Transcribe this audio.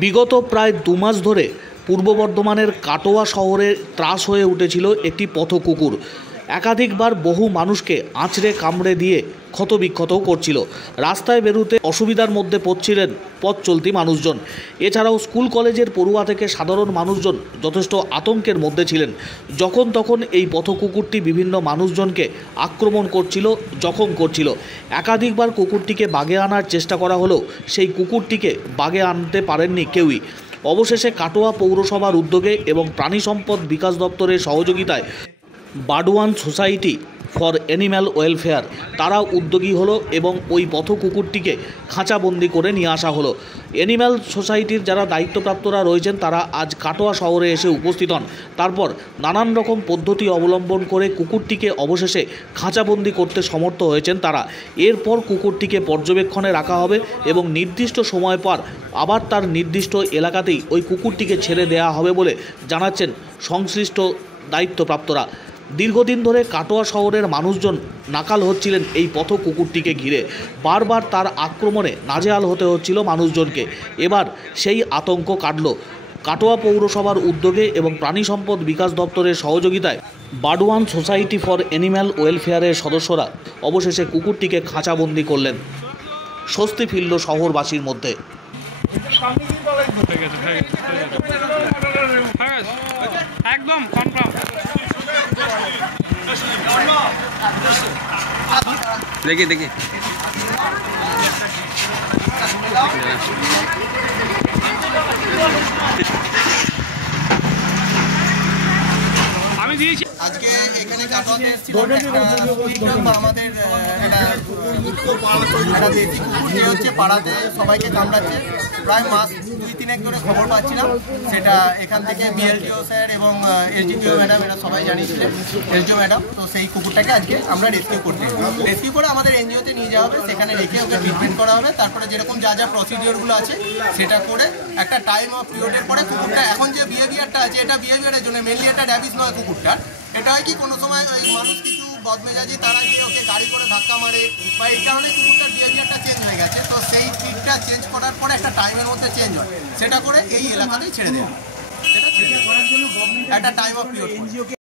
বিগত প্রায় 2 মাস ধরে পূর্ব বর্ধমানের কাটোয়া শহরে ত্রাস হয়ে উঠেছিল একটি পথ কুকুর। একাধিকবার বহু মানুষকে আঁচড়ে কামড়ে দিয়ে ক্ষতবিক্ষতও করছিল। রাস্তায় বেরোতে অসুবিধার মধ্যে পড়ছিলেন পথ চলতি মানুষজন। এছাড়াও স্কুল কলেজের পড়ুয়া থেকে সাধারণ মানুষজন যথেষ্ট আতঙ্কের মধ্যে ছিলেন। যখন তখন এই পথ কুকুরটি বিভিন্ন মানুষজনকে আক্রমণ করছিল, জখম করছিল। একাধিকবার কুকুরটিকে বাগে আনার চেষ্টা করা হলেও সেই কুকুরটিকে বাগে আনতে পারেননি কেউই। অবশেষে কাটোয়া পৌরসভার উদ্যোগে এবং প্রাণী সম্পদ বিকাশ দপ্তরের সহযোগিতায় Burdwan society for animal welfare তারা উদ্যোগী হলো এবং ওই পথ কুকুরটিকে খাঁচাবন্দি করে নিয়ে আসা হলো। অ্যানিম্যাল সোসাইটির যারা দায়িত্বপ্রাপ্তরা রয়েছেন তারা আজ কাটোয়া শহরে এসে উপস্থিত হন। তারপর নানান রকম পদ্ধতি অবলম্বন করে কুকুরটিকে অবশেষে খাঁচাবন্দি করতে সমর্থ হয়েছেন তারা। এরপর কুকুরটিকে পর্যবেক্ষণে রাখা হবে এবং নির্দিষ্ট সময় পর আবার তার নির্দিষ্ট এলাকাতেই ওই কুকুরটিকে ছেড়ে দেওয়া হবে বলে জানাচ্ছেন সংশ্লিষ্ট দায়িত্বপ্রাপ্তরা। দীর্ঘদিন ধরে কাটোয়া শহরের মানুষজন নাকাল হচ্ছিলেন এই পথ কুকুরটিকে ঘিরে। বারবার তার আক্রমণে নাজেহাল হতে হচ্ছিল মানুষজনকে। এবার সেই আতঙ্ক কাটল। কাটোয়া পৌরসভার উদ্যোগে এবং প্রাণী সম্পদ বিকাশ দপ্তরের সহযোগিতায় বাডওয়ান সোসাইটি ফর অ্যানিম্যাল ওয়েলফেয়ারের সদস্যরা অবশেষে কুকুরটিকে খাঁচাবন্দি করলেন। স্বস্তি ফিরল শহরবাসীর মধ্যে। একদম কনফার্ম। দেখি দেখি আমি দিয়েছি। আজকে এখানে কাটোয়াতে এসেছিলাম আমাদের হচ্ছে পাড়াতে সবাইকে কামড়াচ্ছে। প্রায় মাস 2-3 ধরে খবর পাচ্ছিলাম। সেটা এখান থেকে বিএলটিও স্যার এবং এলজিপিও ম্যাডাম এরা সবাই জানিয়েছিলেন, এলজিও ম্যাডাম। তো সেই কুকুরটাকে আজকে আমরা রেস্কিউ করতে রেস্কিউ করে আমাদের এনজিওতে নিয়ে যাওয়া হবে, সেখানে রেখে ওকে ট্রিটমেন্ট করা হবে। তারপরে যেরকম যা যা প্রসিডিওরগুলো আছে সেটা করে একটা টাইম অফ পিরিয়ডের পরে কুকুরটা এখন যে বিহেভিয়ারটা আছে এটা বিহেভিয়ারের জন্য মেনলি এটা ড্যাবিস নয় কুকুরটার। এটা হয় কি কোনো সময় ওই মানুষ কিছু বদমেজাজি তারা গিয়ে ওকে গাড়ি করে ধাক্কা মারে বা এই কারণে কুকুরটার বিহেভিয়ারটা চেঞ্জ হয়ে গেছে। তো সেই ট্রিটটা চেঞ্জ করার পরে একটা টাইমের মধ্যে চেঞ্জ হয়, সেটা করে এই এলাকাতেই ছেড়ে দেওয়া, সেটা একটা টাইম অফ পিরিয়ড।